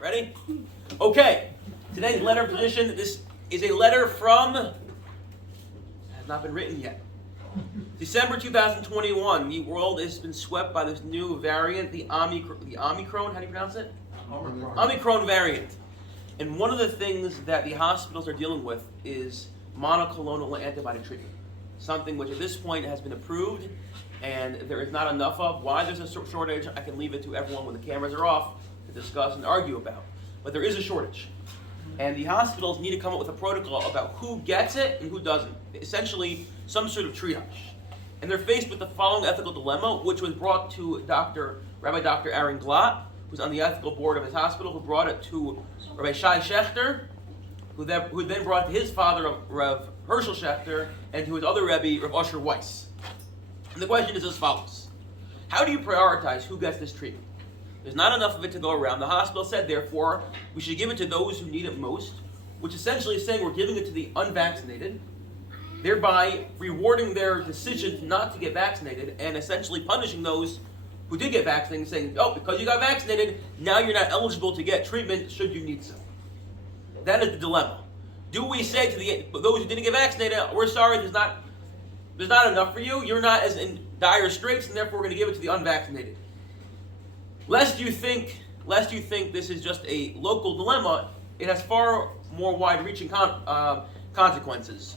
Ready? Okay. Today's letter of tradition. This is a letter from, has not been written yet. December 2021. The world has been swept by this new variant, the Omicron. How do you pronounce it? Omicron variant. And one of the things that the hospitals are dealing with is monoclonal antibody treatment. Something which at this point has been approved and there is not enough of. Why there's a shortage, I can leave it to everyone when the cameras are off to discuss and argue about. But there is a shortage. And the hospitals need to come up with a protocol about who gets it and who doesn't. Essentially, some sort of triage. And they're faced with the following ethical dilemma, which was brought to Rabbi Dr. Aaron Glatt, who's on the ethical board of his hospital, who brought it to Rabbi Shai Schechter, who then brought it to his father, Rav Herschel Schechter, and to his other Rebbe, Rav Usher Weiss. And the question is as follows. How do you prioritize who gets this treatment? There's not enough of it to go around. The hospital said, therefore, we should give it to those who need it most, which essentially is saying we're giving it to the unvaccinated, thereby rewarding their decision not to get vaccinated and essentially punishing those who did get vaccinated, saying, oh, because you got vaccinated, now you're not eligible to get treatment should you need some. That is the dilemma. Do we say to those who didn't get vaccinated, we're sorry, there's not enough for you, you're not as in dire straits, and therefore we're going to give it to the unvaccinated. Lest you think this is just a local dilemma, it has far more wide-reaching consequences.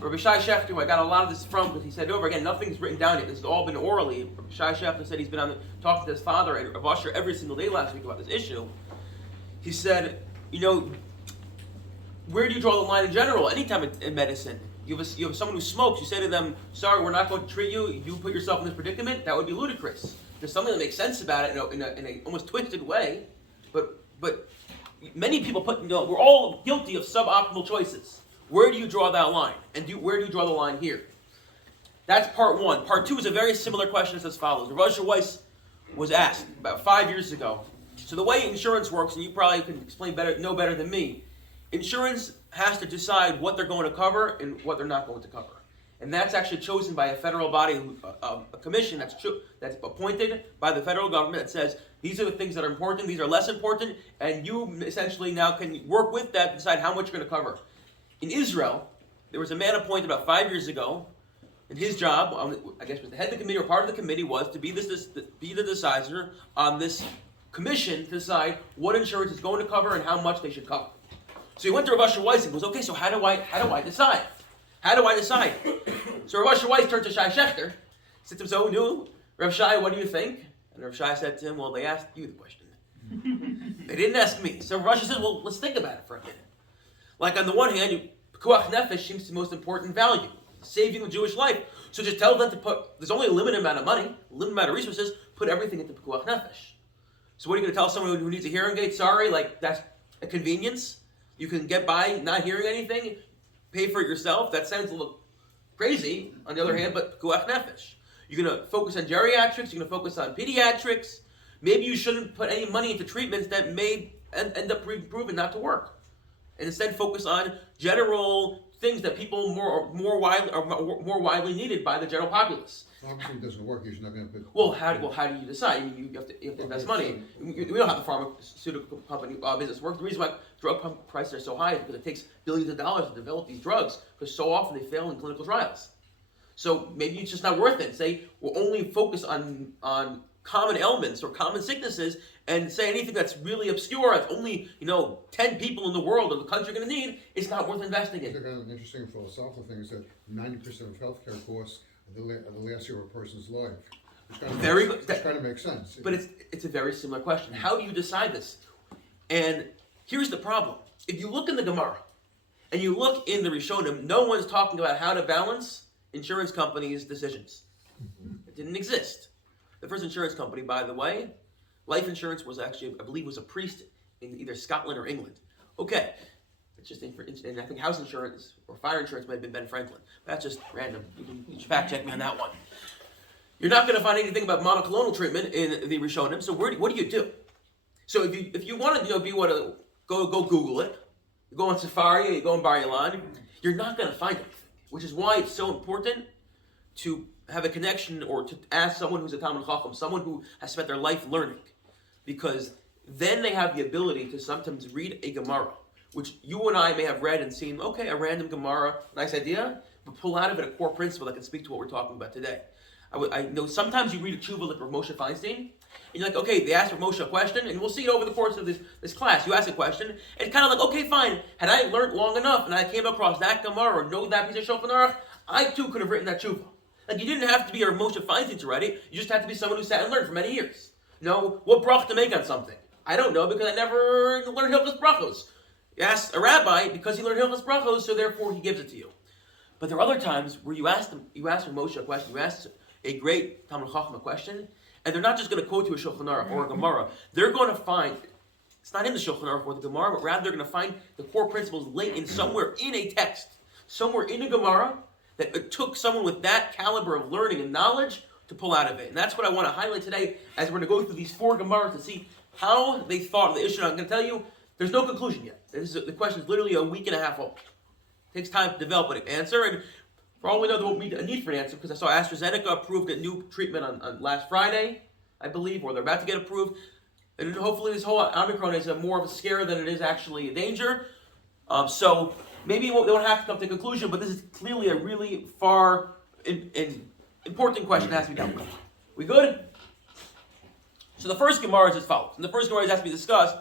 Rabbi Shai Schechter, who I got a lot of this from, because he said over again, nothing's written down yet. This has all been orally. Rabbi Shai Schechter said he's been talking to his father and Rav Usher every single day last week about this issue. He said, where do you draw the line in general? Anytime in medicine, you have someone who smokes. You say to them, "Sorry, we're not going to treat you. You put yourself in this predicament." That would be ludicrous. There's something that makes sense about it in a almost twisted way, but many people we're all guilty of suboptimal choices. Where do you draw that line? And where do you draw the line here? That's part one. Part two is a very similar question as follows. Rav Usher Weiss was asked about 5 years ago. So the way insurance works, and you probably can know better than me, insurance has to decide what they're going to cover and what they're not going to cover. And that's actually chosen by a federal body, a commission that's appointed by the federal government that says, these are the things that are important, these are less important, and you essentially now can work with that to decide how much you're going to cover. In Israel, there was a man appointed about 5 years ago, and his job, I guess was the head of the committee or part of the committee, was to be the decider on this commission to decide what insurance is going to cover and how much they should cover. So he went to Rav Usher Weiss and goes, okay, so how do I decide? How do I decide? So Rav Usher Weiss turned to Shai Schechter, said to him, so, Rav Shai, what do you think? And Rav Shai said to him, well, they asked you the question. They didn't ask me. So Rav Usher said, well, let's think about it for a minute. Like on the one hand, pikuach nefesh seems the most important value, saving the Jewish life. So just tell them to there's only a limited amount of money, a limited amount of resources, put everything into pikuach nefesh. So what are you going to tell someone who needs a hearing aid? Sorry, that's a convenience. You can get by not hearing anything, pay for it yourself. That sounds a little crazy, on the other hand, but pikuach nefesh. You're going to focus on geriatrics, you're going to focus on pediatrics. Maybe you shouldn't put any money into treatments that may end up proven not to work. And instead focus on general things that people more widely needed by the general populace. Obviously, it doesn't work. You're not going to put. Well, how do you decide? You have to invest money. We know how the pharmaceutical company business works. The reason why drug prices are so high is because it takes billions of dollars to develop these drugs, because so often they fail in clinical trials. So maybe it's just not worth it. Say we'll only focus on common ailments or common sicknesses, and say anything that's really obscure, that's only 10 people in the world or the country are going to need, it's not worth investing in. I think an interesting philosophical thing is that 90% of healthcare costs are the last year of a person's life. Which kind of makes sense. But it's a very similar question. How do you decide this? And here's the problem. If you look in the Gemara and you look in the Rishonim, no one's talking about how to balance insurance companies' decisions. It didn't exist. The first insurance company, by the way, life insurance was actually, I believe, was a priest in either Scotland or England. Okay, it's just, and I think house insurance or fire insurance might have been Ben Franklin. That's just random. You can fact check me on that one. You're not going to find anything about monoclonal treatment in the Rishonim. So what do you do? So if you want to go Google it, you go on Safari, you go on Bar Ilan, you're not going to find anything. Which is why it's so important to have a connection or to ask someone who's a Talmid Chacham, someone who has spent their life learning, because then they have the ability to sometimes read a Gemara, which you and I may have read and seen, okay, a random Gemara, nice idea, but pull out of it a core principle that can speak to what we're talking about today. I know sometimes you read a tshuva like Moshe Feinstein, and you're like, okay, they asked Moshe a question, and we'll see it over the course of this class. You ask a question, and it's kind of like, okay, fine, had I learned long enough, and I came across that Gemara, or know that piece of Shulchan Aruch, I too could have written that tshuva. Like, you didn't have to be a Moshe Feinstein to write it, you just had to be someone who sat and learned for many years. No, what brach to make on something? I don't know, because I never learned Hilchos Brachos. You ask a rabbi, because he learned Hilchos Brachos, so therefore he gives it to you. But there are other times where you ask Moshe a question, you ask a great Talmid Chacham a question, and they're not just going to quote you a Shulchan Aruch or a Gemara. They're going to find, it's not in the Shulchan Aruch or the Gemara, but rather they're going to find the core principles laid in somewhere in a text, somewhere in a Gemara, that it took someone with that caliber of learning and knowledge to pull out of it. And that's what I want to highlight today as we're going to go through these 4 Gemaras to see how they thought of the issue. I'm going to tell you, there's no conclusion yet. The question is literally a week and a half old. It takes time to develop an answer, and for all we know, there won't be a need for an answer, because I saw AstraZeneca approved a new treatment on last Friday, I believe, or they're about to get approved. And hopefully this whole Omicron is more of a scare than it is actually a danger. So maybe they won't have to come to a conclusion, but this is clearly a really far important question that has to be dealt with. We good? So the first Gemara is as follows. And the first Gemara has to be discussed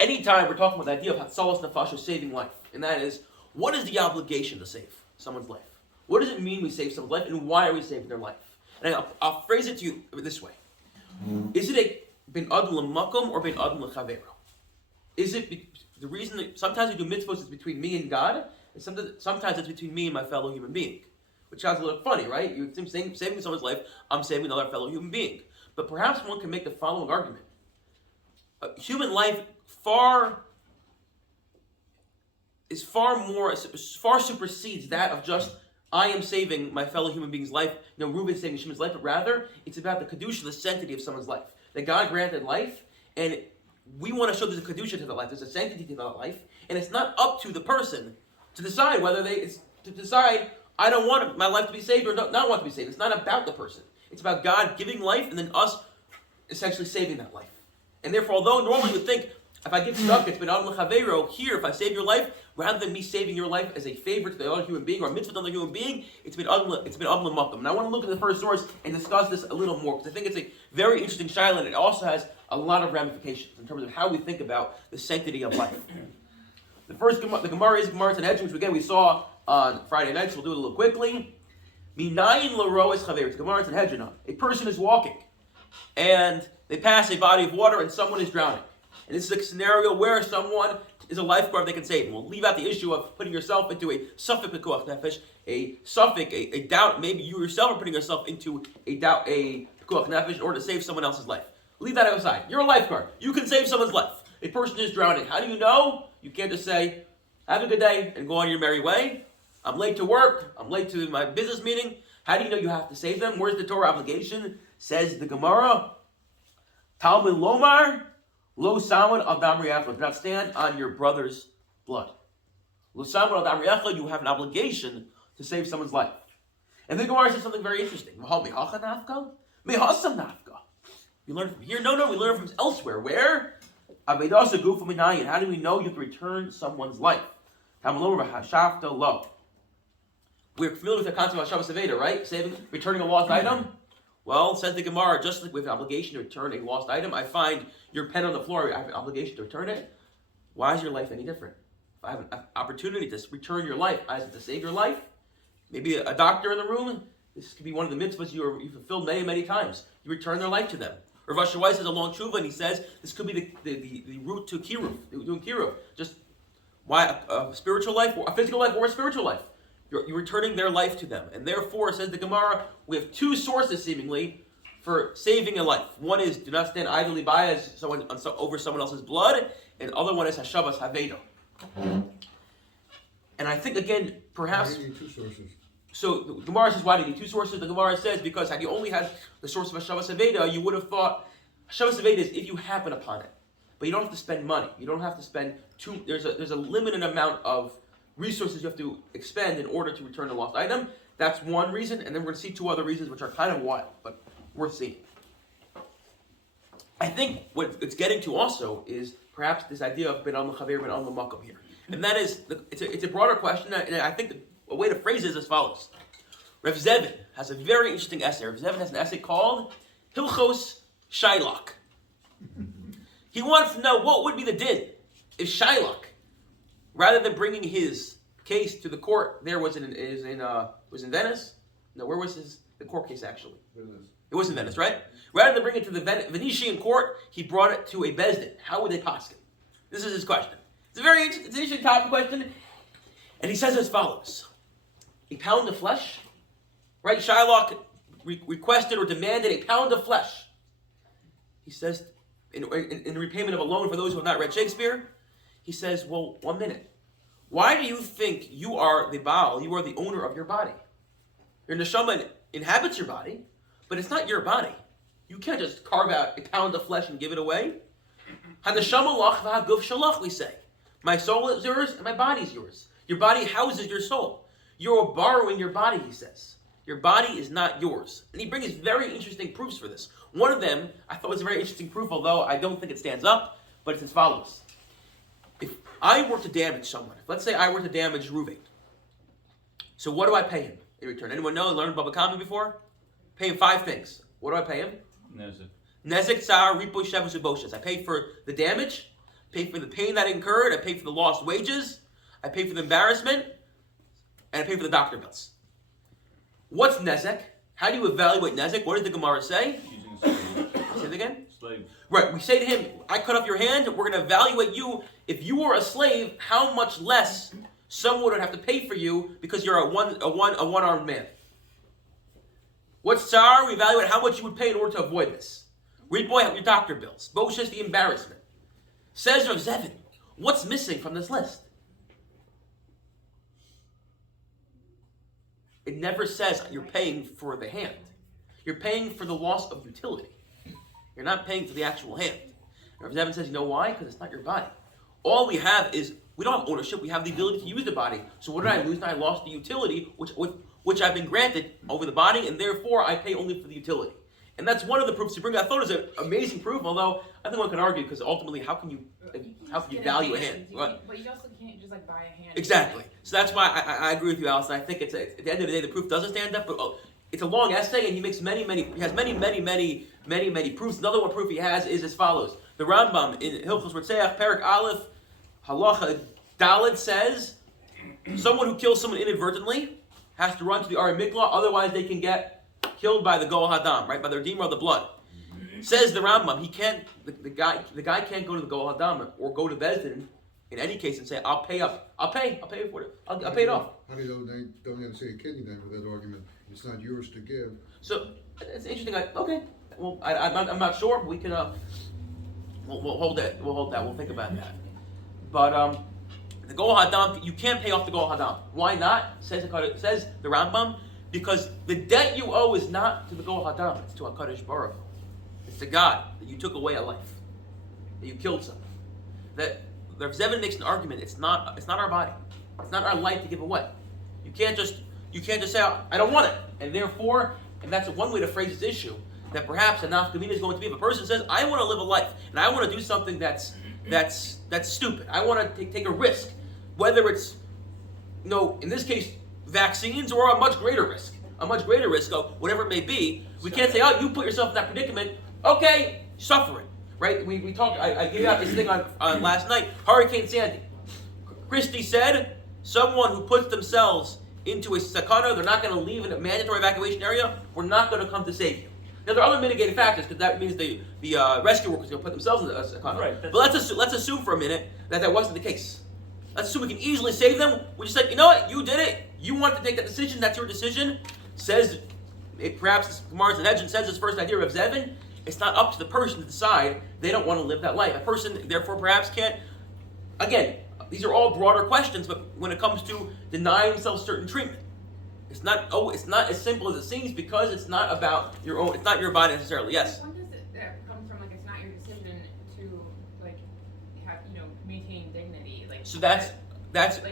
anytime we're talking about the idea of Hatzalas Nefashos, saving life. And that is, what is the obligation to save someone's life? What does it mean we save someone's life, and why are we saving their life? And I'll phrase it to you this way. Is it a bin adam l'makom or bin adam l'chavero? Is it the reason that sometimes we do mitzvahs is between me and God, and sometimes it's between me and my fellow human being? Which sounds a little funny, right? You're saving someone's life, I'm saving another fellow human being. But perhaps one can make the following argument. Human life far supersedes that of just, I am saving my fellow human being's life, Reuben saving Shimon's life, but rather, it's about the kedusha, the sanctity of someone's life. That God granted life, and we want to show there's a kedusha to that life, there's a sanctity to that life, and it's not up to the person to decide I don't want my life to be saved or not want to be saved. It's not about the person. It's about God giving life, and then us essentially saving that life. And therefore, although normally you would think, if I give tzedakah, it's been adam l'chavero. Here, if I save your life, rather than me saving your life as a favor to the other human being or a mitzvah to another human being, it's been adam l'makom. And I want to look at the first source and discuss this a little more, because I think it's a very interesting shaila, and it also has a lot of ramifications in terms of how we think about the sanctity of life. The Gemara is Gemara Sanhedrin, which again we saw on Friday night, so we'll do it a little quickly. Minayin l'roes chaver. It's Gemara Sanhedrin. A person is walking, and they pass a body of water, and someone is drowning. And this is a scenario where someone is a lifeguard they can save. And we'll leave out the issue of putting yourself into a suffix pekuach nefesh, a doubt. Maybe you yourself are putting yourself into a pekuach nefesh in order to save someone else's life. Leave that aside. You're a lifeguard. You can save someone's life. A person is drowning. How do you know? You can't just say, have a good day and go on your merry way. I'm late to work. I'm late to my business meeting. How do you know you have to save them? Where's the Torah obligation? Says the Gemara. Talmud Lomar. Lo saman al dam riachla. Do not stand on your brother's blood. Lo saman al dam riachla. You have an obligation to save someone's life. And then Gemara says something very interesting. Mehacha nafka? Mehasam nafka. You learn from here? No, we learn from elsewhere. Where? Avedasa gufa minayin. How do we know you have to return someone's life? Tamalom hashafta lo. We're familiar with the concept of Shabbos Aveda, right? Returning a lost item. Well, says the Gemara, just like we have an obligation to return a lost item, I find your pen on the floor, I have an obligation to return it. Why is your life any different? If I have an opportunity to return your life, I have to save your life. Maybe a doctor in the room, this could be one of the mitzvahs you fulfilled many, many times. You return their life to them. Rav Asher Weiss has a long tshuva, and he says this could be the route to kiruv, doing kiruv. Just why a spiritual life, or a physical life, or a spiritual life. You're returning their life to them. And therefore, says the Gemara, we have 2 sources, seemingly, for saving a life. One is, do not stand idly by as over someone else's blood. And the other one is, Hashavas Havedo. And I think, again, perhaps... You need 2 sources. So, the Gemara says, why do you need 2 sources? The Gemara says, because had you only had the source of Hashavas Havedo, you would have thought, Hashavas Havedo is if you happen upon it. But you don't have to spend money. You don't have to spend... There's a limited amount of resources you have to expend in order to return a lost item. That's one reason, and then we're going to see 2 other reasons which are kind of wild, but worth seeing. I think what it's getting to also is perhaps this idea of ben al mechaver, ben al makom here, and that is it's a broader question, and I think a way to phrase it is as follows. Rav Zevin has a very interesting essay. Rav Zevin has an essay called Hilchos Shailok. He wants to know what would be the din if Shailok, rather than bringing his case to the court, was in Venice. No, where was the court case actually? Venice. It was in Venice, right? Rather than bring it to the Venetian court, he brought it to a bezdin. How would they paskin? This is his question. It's a very interesting topic question, and he says as follows: a pound of flesh, right? Shylock requested or demanded a pound of flesh. He says, in repayment of a loan for those who have not read Shakespeare, he says, well, 1 minute. Why do you think you are the Baal, you are the owner of your body? Your neshama inhabits your body, but it's not your body. You can't just carve out a pound of flesh and give it away. HaNeshama lach v'haguf shalach, we say. My soul is yours and my body is yours. Your body houses your soul. You're borrowing your body, he says. Your body is not yours. And he brings very interesting proofs for this. One of them, I thought was a very interesting proof, although I don't think it stands up, but it's as follows. If I were to damage someone, let's say I were to damage Reuven, so what do I pay him in return? Anyone know? Learned Baba Kama before? Pay him 5 things. What do I pay him? Nezek, tsar, ripo, shevus, uboshes. I pay for the damage, pay for the pain that incurred, I pay for the lost wages, I pay for the embarrassment, and I pay for the doctor bills. What's nezek? How do you evaluate nezek? What does the Gemara say? Say it again? Slave. Right, we say to him, I cut off your hand, we're going to evaluate you. If you were a slave, how much less someone would have to pay for you because you're a one-armed man. What's tsar? We evaluate how much you would pay in order to avoid this. Read boy your doctor bills. Boshes the embarrassment. Says Rav Zevin, what's missing from this list? It never says you're paying for the hand. You're paying for the loss of utility. You're not paying for the actual hand. And Rav Zevin says, you know why? Because it's not your body. All we have is, we don't have ownership, we have the ability to use the body. So what did I lose? I lost the utility, which I've been granted over the body, and therefore I pay only for the utility. And that's one of the proofs you bring. I thought it was an amazing proof, although I think one can argue, because ultimately, how can you value a hand? But you also can't just buy a hand. Exactly. So that's why I agree with you, Alison. I think at the end of the day, the proof doesn't stand up, but it's a long essay, and he makes many proofs. Another one proof he has is as follows. The Rambam in Hilchos Rotzeach, Perek Aleph, Halacha Daled says, someone who kills someone inadvertently has to run to the Ari Mikla, otherwise they can get killed by the Goel Hadam, right, by the Redeemer of the blood. Says the Rambam, he can't. The guy can't go to the Goel Hadam or go to Bezdin in any case and say, I'll pay for it. I'll pay it off. How do you don't have to say a kidney then with that argument? It's not yours to give. So it's interesting. Okay, well, I'm not sure. But we can we'll hold that. We'll think about that. But the Goel Hadam, you can't pay off the Goel Hadam. Why not? Says the Rambam, because the debt you owe is not to the Goel Hadam. It's to HaKadosh Baruch Hu. It's to God that you took away a life, that you killed someone. That Rav Zevin makes an argument. It's not our body. It's not our life to give away. You can't just say I don't want it, and that's one way to phrase this issue. That perhaps a nafkamina is going to be if a person says I want to live a life and I want to do something that's stupid. I want to take a risk, whether it's in this case vaccines or a much greater risk of whatever it may be. We can't say you put yourself in that predicament. Okay, suffer it. Right? We talked. I gave out this thing on last night. Hurricane Sandy. Christie said, someone who puts themselves into a sakana, they're not going to leave in a mandatory evacuation area. We're not going to come to save you. Now there are other mitigating factors because that means the rescue workers are going to put themselves in a sakana. Right, but let's assume for a minute that wasn't the case. Let's assume we can easily save them. We just said, you know what? You did it. You wanted to take that decision. That's your decision. Says perhaps Gemara's legend says his first idea of Zevin. It's not up to the person to decide they don't want to live that life. A person, therefore, perhaps can't. Again, these are all broader questions, but when it comes to denying themselves certain treatment, it's not as simple as it seems because it's not about your own. It's not your body necessarily. Yes. When does it come from? It's not your decision to have maintain dignity. So that's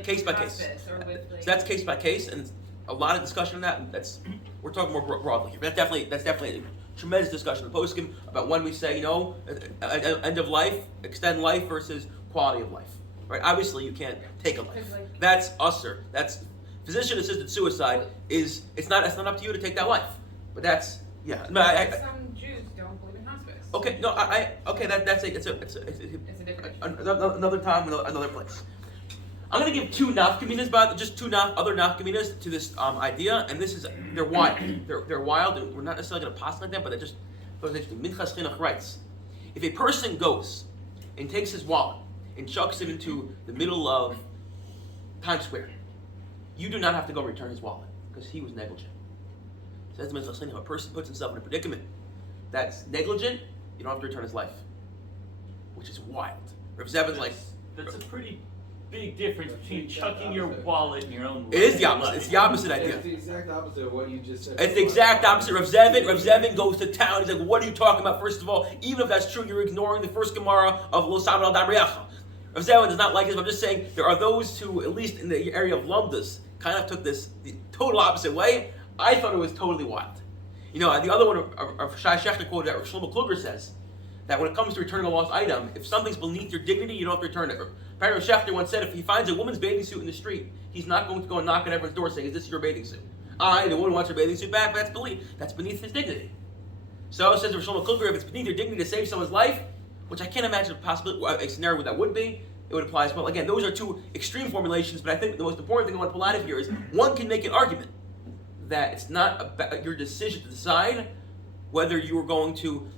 case by case. So that's case by case, and a lot of discussion on that. We're talking more broadly here. But that's definitely tremendous discussion in the poskim about when we say, end of life, extend life versus quality of life. Right? Obviously, you can't take a life. That's usher. That's physician-assisted suicide. It's not up to you to take that life. But that's Some Jews don't believe in hospice. Okay, no, that's it's a different issue. another time, another place. I'm gonna give two nafkaminas, other nafkaminas to this idea, and they're wild. They're wild. And we're not necessarily gonna pass like that, but that just goes interesting. Minchas Chinuch writes, if a person goes and takes his wallet and chucks it into the middle of Times Square, you do not have to go return his wallet because he was negligent. Says the Minchas Chinuch, if a person puts himself in a predicament that's negligent, you don't have to return his life, which is wild. Rav Zevin's like, that's a pretty big difference between chucking your wallet in your own life. It is the opposite. It's the opposite idea. It's the exact opposite of what you just said. It's the exact opposite. Rav Zevin goes to town. He's like, what are you talking about? First of all, even if that's true, you're ignoring the first Gemara of Lo Samad Al Damriyacha. Rav Zevin does not like this, but I'm just saying there are those who, at least in the area of Lumdas, kind of took this the total opposite way. I thought it was totally wild. The other one of Shai Shechter quoted that Shlomo Kluger says that when it comes to returning a lost item, if something's beneath your dignity, you don't have to return it. Apparently, Shechter once said if he finds a woman's bathing suit in the street, he's not going to go and knock on everyone's door saying, "Is this your bathing suit?" The woman wants her bathing suit back, but that's beneath his dignity. So it says Shlomo Kluger, if it's beneath your dignity to save someone's life, which I can't imagine a scenario where that would be, it would apply as well. Again, those are two extreme formulations, but I think the most important thing I want to pull out of here is one can make an argument that it's not about your decision to decide whether you are going to.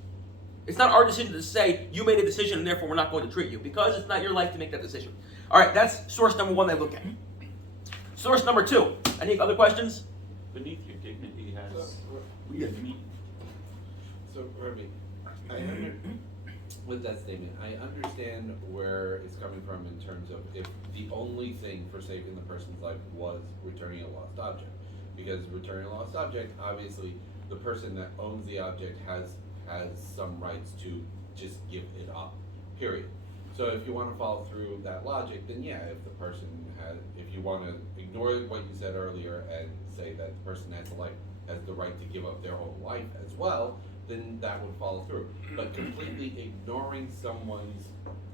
It's not our decision to say you made a decision and therefore we're not going to treat you, because it's not your life to make that decision. All right, that's source number one that I look at. Source number two. Any other questions? Beneath your dignity has. So, Rabbi, with that statement, I understand where it's coming from in terms of if the only thing for saving the person's life was returning a lost object. Because returning a lost object, obviously, the person that owns the object has some rights to just give it up, period. So if you want to follow through that logic, then yeah, if you want to ignore what you said earlier and say that the person has the right to give up their whole life as well, then that would follow through. But completely ignoring someone's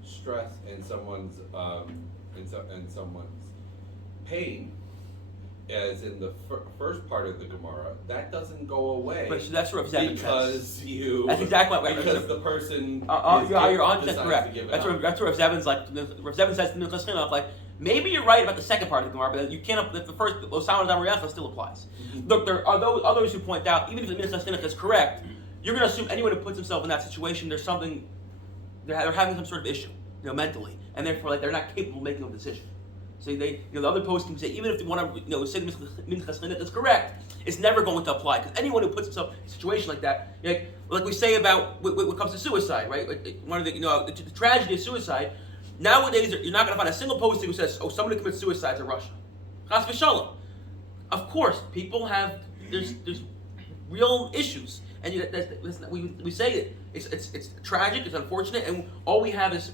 stress and someone's pain, as in the first part of the Gemara, that doesn't go away. But so that's what Rav Zevin says. That's exactly what because the person you're on decides correct. to give it That's up. what Rav Zevin's like. Rav Zevin says to Minchas Chinuch, like, maybe you're right about the second part of the Gemara, but you can't. The first Osama Damriyacha still applies. Look, there are those others who point out, even if the Minchas Chinuch is correct, you're going to assume anyone who puts himself in that situation, there's something, they're having some sort of issue, mentally, and therefore, like, they're not capable of making a decision. So the other posts can say, even if they want to, say the Minchas Chinuch is correct, it's never going to apply, because anyone who puts himself in a situation like that, like we say about what comes to suicide, right? One of the tragedy of suicide. Nowadays, you're not going to find a single posting who says, "Oh, somebody commits suicide in Russia." Chas v'shalom. Of course, people have there's real issues, and we say it. It's tragic, it's unfortunate, and all we have is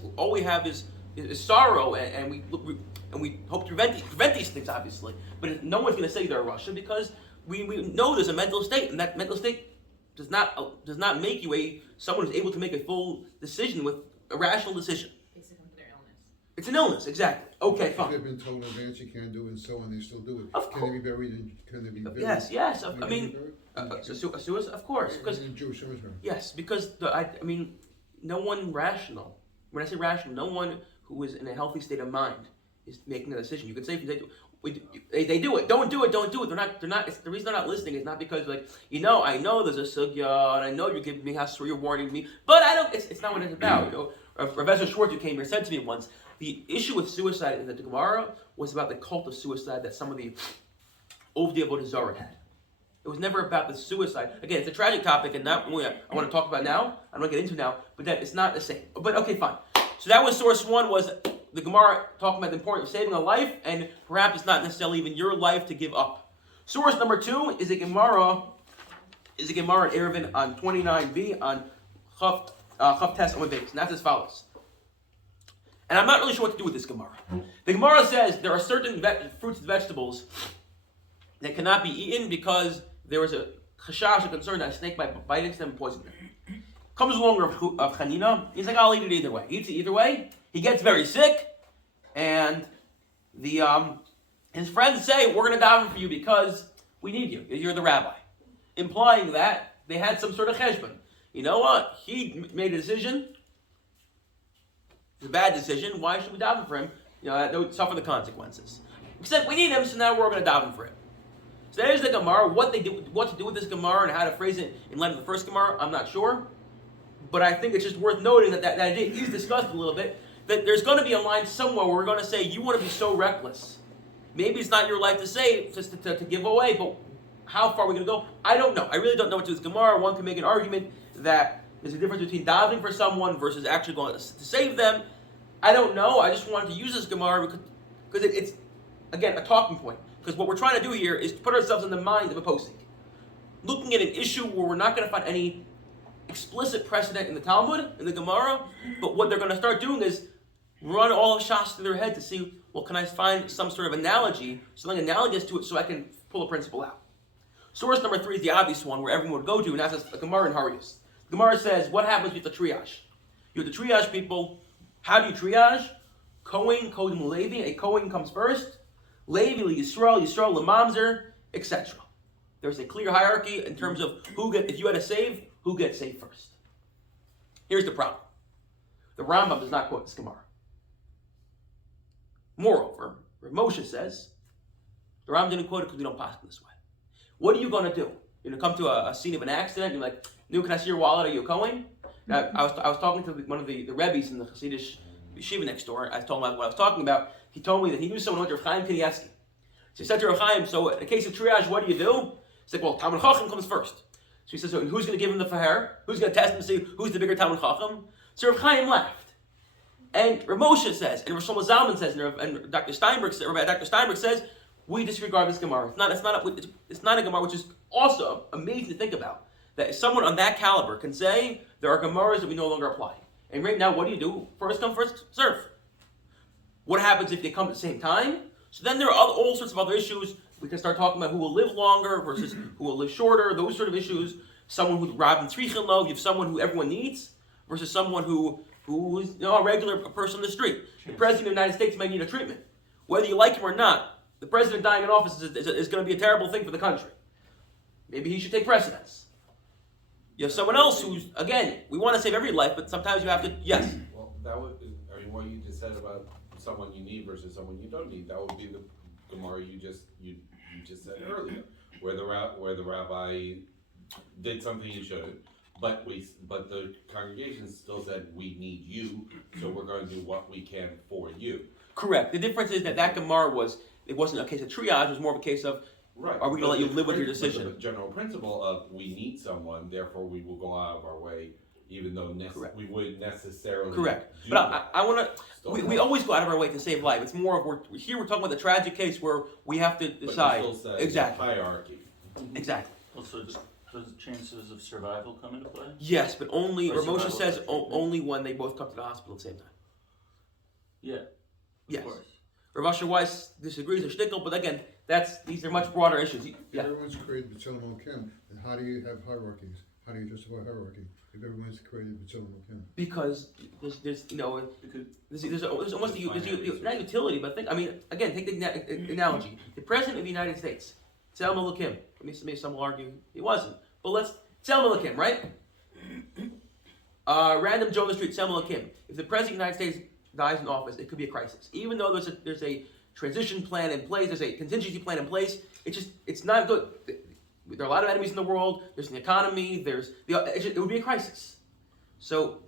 sorrow, and we hope to prevent these things, obviously. But no one's going to say they're Russian, because we know there's a mental state, and that mental state does not make you someone who's able to make a full decision with a rational decision. It's an illness, exactly. Okay, fine. They've been told in advance you can't do it, and so on, they still do it. Of Can course. they be buried? Can they be buried? Yes. I mean, suicide, of course, because in Jewish cemetery. yes, because no one rational. When I say rational, no one who is in a healthy state of mind is making a decision. You could say they do it. Don't do it. They're not. It's, the reason they're not listening is not because I know there's a sugya, and I know you're giving me hasur, you're warning me, but I don't. It's not what it's about. Professor Schwartz, who came here, said to me once, the issue with suicide in the Gemara was about the cult of suicide that some of the Ovdei Avodah Zarah had. It was never about the suicide. Again, it's a tragic topic, and not what I want to talk about now. I don't want to get into now, but that it's not the same. But okay, fine. So that was source one, was the Gemara talking about the importance of saving a life, and perhaps it's not necessarily even your life to give up. Source number two is a Gemara in Eruvin on 29b on Chav Tes Amud Beis, and that's as follows. And I'm not really sure what to do with this Gemara. The Gemara says there are certain fruits and vegetables that cannot be eaten because there was chashash, a concern that a snake might bite into them and poison them. Comes along of Chanina. He's like, I'll eat it either way. He eats it either way. He gets very sick, and his friends say, we're going to daven for you because we need you. You're the rabbi. Implying that they had some sort of cheshbon. You know what? He made a decision. It's a bad decision. Why should we daven for him? You know, they would suffer the consequences. Except we need him, so now we're going to daven for him. So there's the Gemara. What to do with this Gemara and how to phrase it in light of the first Gemara, I'm not sure. But I think it's just worth noting that idea is discussed a little bit. That there's going to be a line somewhere where we're going to say, you want to be so reckless. Maybe it's not your life to say, just to give away, but how far are we going to go? I don't know. I really don't know what to do with Gemara. One can make an argument that there's a difference between davening for someone versus actually going to save them. I don't know. I just wanted to use this Gemara because it's, again, a talking point. Because what we're trying to do here is put ourselves in the mind of a posting. Looking at an issue where we're not going to find any explicit precedent in the Talmud, in the Gemara, but what they're going to start doing is run all of Shas through their head to see, well, can I find some sort of analogy, something analogous to it so I can pull a principle out. Source number 3 is the obvious one where everyone would go to, and that's the Gemara in Harius. The Gemara says, what happens with the triage? You have the triage people. How do you triage? Kohen, Kodim Levi. A Kohen comes first. Levi, Yisrael, Yisrael, Lamamzer, etc. There's a clear hierarchy in terms of if you had a save, who gets saved first. Here's the problem. The Rambam does not quote this Gemara. Moreover, Moshe says, the Rambam didn't quote it because we don't pass it this way. What are you going to do? You're going to come to a scene of an accident, you're like, can I see your wallet? Are you a Kohen? Now, I was talking to one of the Rebbes in the Hasidic yeshiva next door. I told him what I was talking about. He told me that he knew someone who went to Rav Chaim Kanievsky. So he said to Rav Chaim, so in a case of triage, what do you do? He's like, well, Talmud Chacham comes first. So he says, so who's going to give him the faher? Who's going to test him to see who's the bigger Talmud Chacham? So Rav Chaim laughed. And Rav Moshe says, and Rav Shlomo Zalman says, and Dr. Steinberg says, we disregard this Gemara. It's not a Gemara, which is also amazing to think about. That someone on that caliber can say, there are Gemaras that we no longer apply. And right now, what do? First come, first serve. What happens if they come at the same time? So then there are all sorts of other issues. We can start talking about who will live longer versus who will live shorter, those sort of issues. Someone who's Rabin Tzrichin Lo, you have someone who everyone needs, versus someone who is a regular person on the street. The President of the United States may need a treatment. Whether you like him or not, the President dying in office is going to be a terrible thing for the country. Maybe he should take precedence. You have someone else who's, again, we want to save every life, but sometimes you have to, yes. Well, what you just said about someone you need versus someone you don't need, that would be the Gemara you just said earlier, where the rabbi did something he shouldn't, but the congregation still said we need you, so we're going to do what we can for you. Correct. The difference is that Gemara wasn't a case of triage, it was more of a case of, right. Are we going to let you live with your decision? The general principle of we need someone, therefore we will go out of our way, even though we wouldn't necessarily. Correct. But I want to. We always go out of our way to save life. It's more of we're talking about the tragic case where we have to decide. But you still say exactly. Hierarchy. Exactly. Also, does chances of survival come into play? Yes, but only. Or Moshe says survival. only when they both come to the hospital at the same time. Yeah. Yes. Of course. Rav Asher Weiss disagrees with Shtickle, but again, these are much broader issues. Yeah. If everyone's created B'Tselem Elokim, then how do you have hierarchies? How do you justify hierarchy if everyone's created B'Tselem Elokim? Because there's almost not utility, but again, take the analogy. The President of the United States, Tzelem Elokim. Maybe some will argue he wasn't, but let's Tzelem Elokim, right? Random Joe on the street, Tzelem Elokim. If the President of the United States dies in office, it could be a crisis. Even though there's a transition plan in place, there's a contingency plan in place, it's not good. There are a lot of enemies in the world, there's an economy, it would be a crisis. So,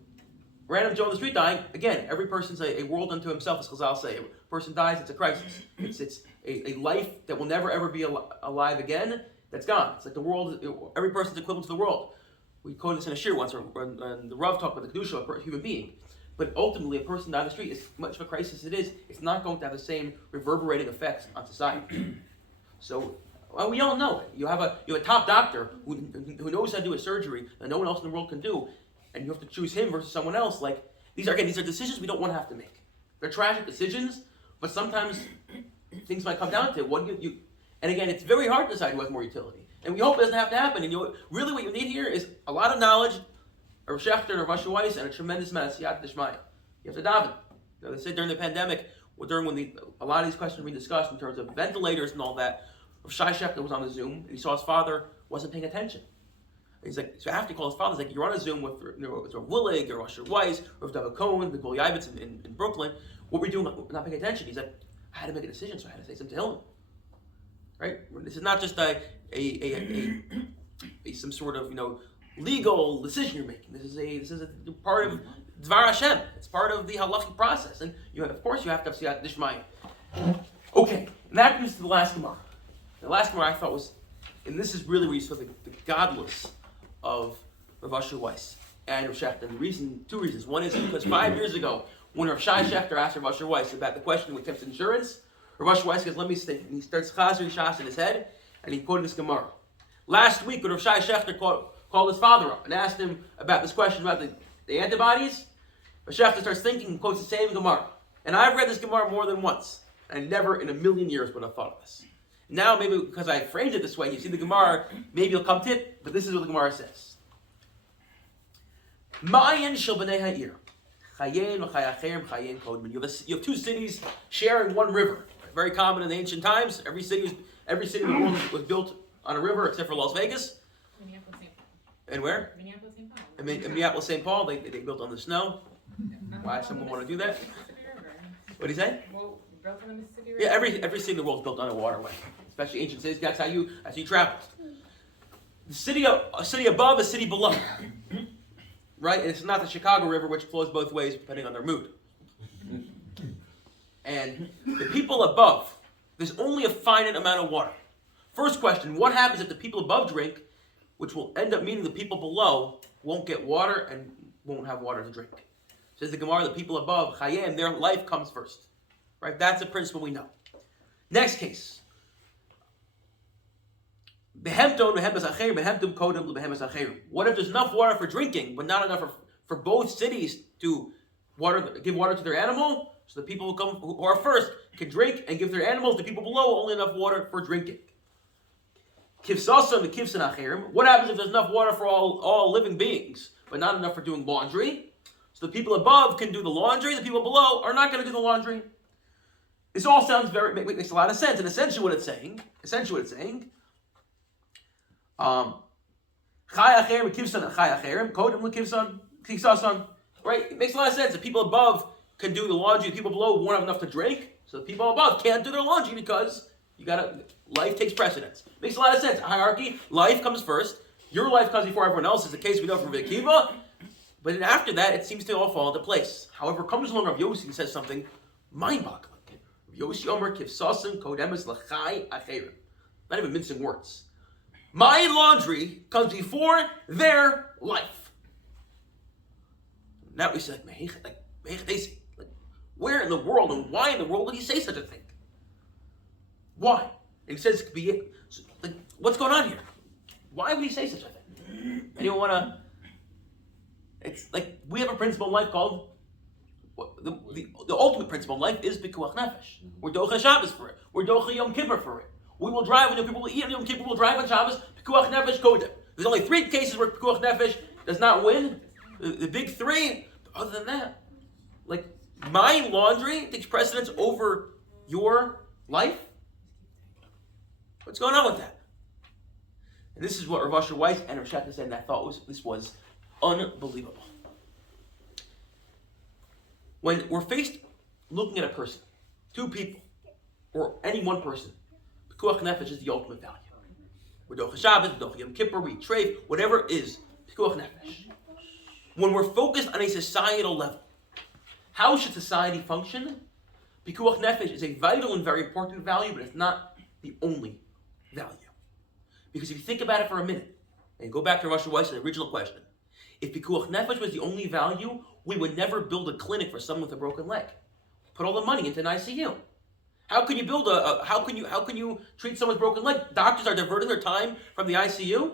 random Joe on the street dying, again, every person's a world unto himself, as Chazal say. A person dies, it's a crisis. It's a life that will never ever be alive again, that's gone. It's like the world, every person's equivalent to the world. We quoted this in a Shiur once, when the Rav talked about the Kedusha of a human being. But ultimately, a person down the street, as much of a crisis it is, it's not going to have the same reverberating effects on society. So, we all know it. You have a top doctor who knows how to do a surgery that no one else in the world can do, and you have to choose him versus someone else. Like these are decisions we don't want to have to make. They're tragic decisions, but sometimes things might come down to what you. And again, it's very hard to decide who has more utility. And we hope it doesn't have to happen. And really what you need here is a lot of knowledge, a Rav Shechter and a Rav Weiss, and a tremendous amount of Siyat D'Shmaya. You have to daven. They say during the pandemic, or during when a lot of these questions were being discussed in terms of ventilators and all that, Rav Shai Shechter was on the Zoom, and he saw his father wasn't paying attention. And he's like, so after he called his father, he's like, you're on a Zoom with Rav Willig, or Rav Weiss, Rav David Cohen, the Gol Yavitz in Brooklyn. What were you doing not paying attention? He's like, I had to make a decision, so I had to say something to him. Right? This is not just some sort of legal decision you're making. This is a part of Dvar Hashem. It's part of the halachic process, and of course you have to have Siyat D'Shmaya. Okay, and that brings to the last Gemara. The last Gemara I thought was, and this is really where you saw the godless of Rav Weiss and Rav Shechter. And two reasons. One is because 5 years ago, when Rav Shai Shechter asked Rav Weiss about the question with Tips Insurance, Rav Weiss goes, let me think. And he starts Chazri Shas in his head, and he quoted this Gemara. Last week, when Rav Shai Shechter called his father up and asked him about this question about the antibodies, Rav Shechter starts thinking and quotes the same Gemara. And I've read this Gemara more than once. And I never in a million years would have thought of this. Now, maybe because I framed it this way, you see the Gemara, maybe you'll come to it, but this is what the Gemara says. Ma'ayin shel b'nei ha'ir. You have two cities sharing one river. Very common in the ancient times. Every city in the world was built on a river except for Las Vegas. Minneapolis, St. Paul. And where? Minneapolis, St. Paul. In Minneapolis, St. Paul, they built on the snow. Why someone want to do that? What do you say? Well, built on the Mississippi River. Yeah, every city in the world is built on a waterway, especially ancient cities. That's how you travel. A city above, a city below, right? And it's not the Chicago River, which flows both ways depending on their mood. And the people above, there's only a finite amount of water. First question: what happens if the people above drink, which will end up meaning the people below won't get water and won't have water to drink? Says the Gemara, the people above, Chayim, their life comes first. Right? That's a principle we know. Next case. What if there's enough water for drinking, but not enough for both cities to give water to their animal? So the people who are first can drink and give their animals, the people below, only enough water for drinking. What happens if there's enough water for all living beings, but not enough for doing laundry? So the people above can do the laundry, the people below are not going to do the laundry. This all sounds makes a lot of sense. And essentially what it's saying, right? It makes a lot of sense. The people above can do the laundry, the people below won't have enough to drink, so the people above can't do their laundry because life takes precedence. Makes a lot of sense. A hierarchy, life comes first. Your life comes before everyone else, is the case we know from Rabbi Akiva. But then after that, it seems to all fall into place. However, comes along Rav Yossi and says something mind-boggling. Rav Yossi Omer kivsasim kodemes l'chai acherim. Not even mincing words. My laundry comes before their life. Now we say, where in the world and why in the world would he say such a thing? Why? And he says, what's going on here? Why would he say such a thing? Anyone want to? It's like we have a principle in life called the ultimate principle in life is pikuach nefesh. We're docha Shabbos for it. We're docha Yom Kippur for it. We will drive when people will eat on Yom Kippur. We'll drive on Shabbos. Pikuach nefesh kodem. There's only 3 cases where pikuach nefesh does not win. The big 3. But other than that, like my laundry takes precedence over your life. What's going on with that? And this is what Rav Weiss and Rav Shechter said, and I thought this was unbelievable. When we're looking at a person, 2 people, or any one person, pikuach nefesh is the ultimate value. We're docha Shabbos, we're docha Yom Kippur, we treif, whatever it is, pikuach nefesh. When we're focused on a societal level, how should society function? Pikuach nefesh is a vital and very important value, but it's not the only value. Because if you think about it for a minute, and go back to Rav Weiss's original question, if pikuach nefesh was the only value, we would never build a clinic for someone with a broken leg. Put all the money into an ICU. How can you build how can you treat someone's broken leg? Doctors are diverting their time from the ICU.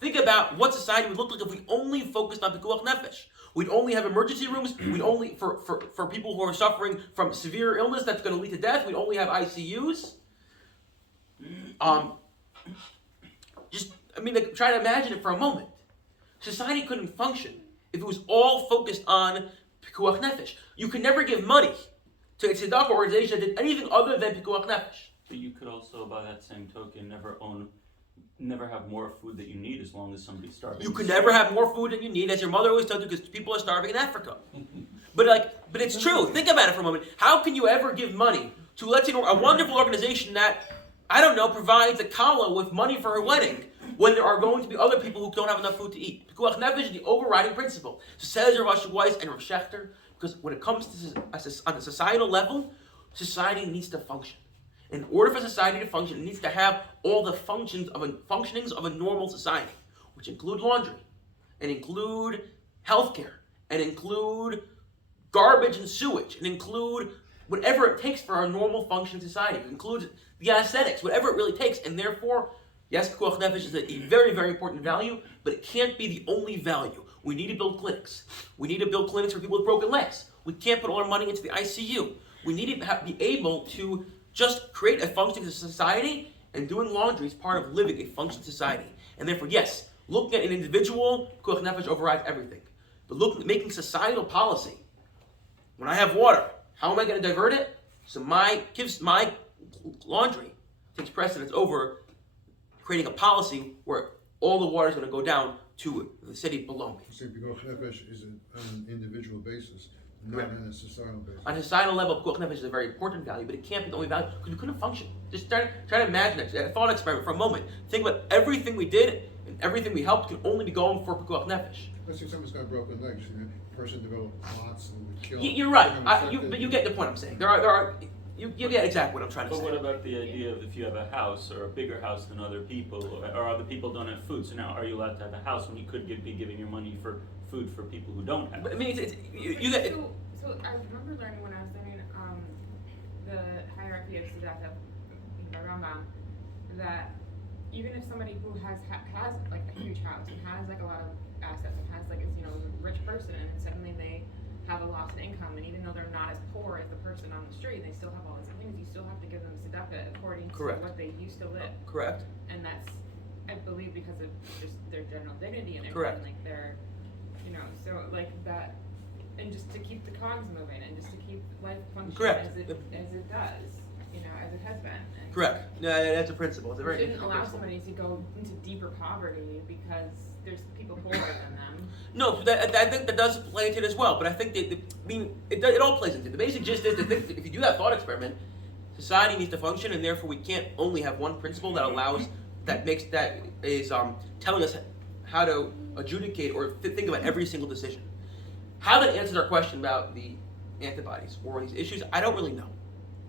Think about what society would look like if we only focused on pikuach nefesh. We'd only have emergency rooms. We'd only for people who are suffering from severe illness that's going to lead to death. We'd only have ICUs. Try to imagine it for a moment. Society couldn't function if it was all focused on pikuach nefesh. You could never give money to a tzedakah organization that did anything other than pikuach nefesh. But you could also, by that same token, never have more food that you need as long as somebody's starving. You could never have more food than you need, as your mother always told you, because people are starving in Africa. But it's true. Think about it for a moment. How can you ever give money to, let's say, a wonderful organization that, I don't know, provides a kala with money for her wedding, when there are going to be other people who don't have enough food to eat? Pikuach nefesh is the overriding principle. So says Rav Asher Weiss and Rav Schechter, because when it comes to on a societal level, society needs to function. In order for society to function, it needs to have all the functionings of a normal society, which include laundry, and include healthcare, and include garbage and sewage, and include whatever it takes for our normal functioning society. It includes the aesthetics, whatever it really takes, and therefore, yes, pikuach nefesh is a very, very important value, but it can't be the only value. We need to build clinics. We need to build clinics for people with broken legs. We can't put all our money into the ICU. We need to be able to just create a functioning society, and doing laundry is part of living a functioning society. And therefore, yes, looking at an individual, pikuach nefesh overrides everything. But making societal policy. When I have water, how am I going to divert it? So my laundry takes precedence over creating a policy where all the water is going to go down to the city below me. You say pikuach nefesh is on an individual basis, not on a societal basis. On a societal level, pikuach nefesh is a very important value, but it can't be the only value because we couldn't function. Just try to imagine it. A thought experiment for a moment. Think about everything we did and everything we helped could only be going for pikuach nefesh. Let's say someone's got broken legs. The person developed clots and would kill. You're right. But you get the point I'm saying. You get exactly what I'm trying to But say. what about the idea of if you have a house or a bigger house than other people, or other people don't have food? So now, are you allowed to have a house when you could be giving your money for food for people who don't have? But, I mean, you get. So I remember learning when I was learning the hierarchy of tzedakah by Rambam, that even if somebody who has like a huge house and has like a lot of assets and has like is a rich person, and suddenly they have a loss in income, and even though they're not as poor as the person on the street, they still have all these things, you still have to give them tzedakah according to what they used to live. Correct. And that's, I believe, because of just their general dignity and everything. Correct. Like they're, so like that, and just to keep the cogs moving, and just to keep life functioning Correct. as it does, as it has been. And Correct. No, that's a principle. It's a very shouldn't interesting allow principle. somebody to go into deeper poverty because there's people poorer than them. No, I think that does play into it as well. But I think it all plays into it. The basic gist is that if you do that thought experiment, society needs to function, and therefore we can't only have one principle that is telling us how to adjudicate or think about every single decision. How that answers our question about the antibodies or these issues, I don't really know.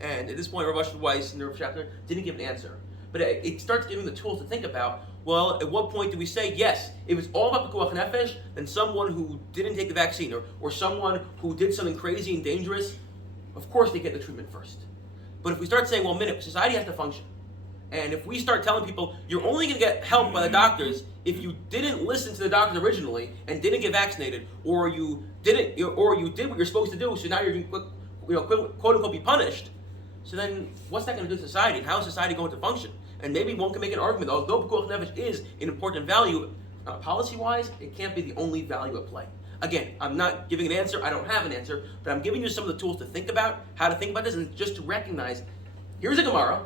And at this point, Rav Asher Weiss and Rav Schechter didn't give an answer. But it starts giving the tools to think about, well, at what point do we say, yes, if it's all about pikuach nefesh, then someone who didn't take the vaccine or someone who did something crazy and dangerous, of course they get the treatment first. But if we start saying, well, society has to function. And if we start telling people, you're only going to get help by the doctors if you didn't listen to the doctors originally and didn't get vaccinated, or you did what you're supposed to do, so now you're going to, quote unquote, be punished. So then, what's that going to do to society? And how is society going to function? And maybe one can make an argument, although pikuach nefesh is an important value, policy-wise, it can't be the only value at play. Again, I'm not giving an answer. I don't have an answer, but I'm giving you some of the tools to think about how to think about this, and just to recognize, here's a Gemara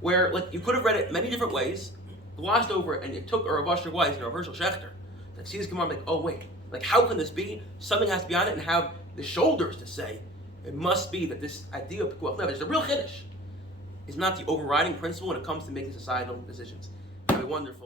where you could have read it many different ways, glossed over it, and it took Rav Asher Weiss and Rav Schechter that see this Gemara like, oh wait, how can this be? Something has to be on it, and have the shoulders to say it must be that this idea of pikuach nefesh, the real chiddush, is not the overriding principle when it comes to making societal decisions. Have a wonderful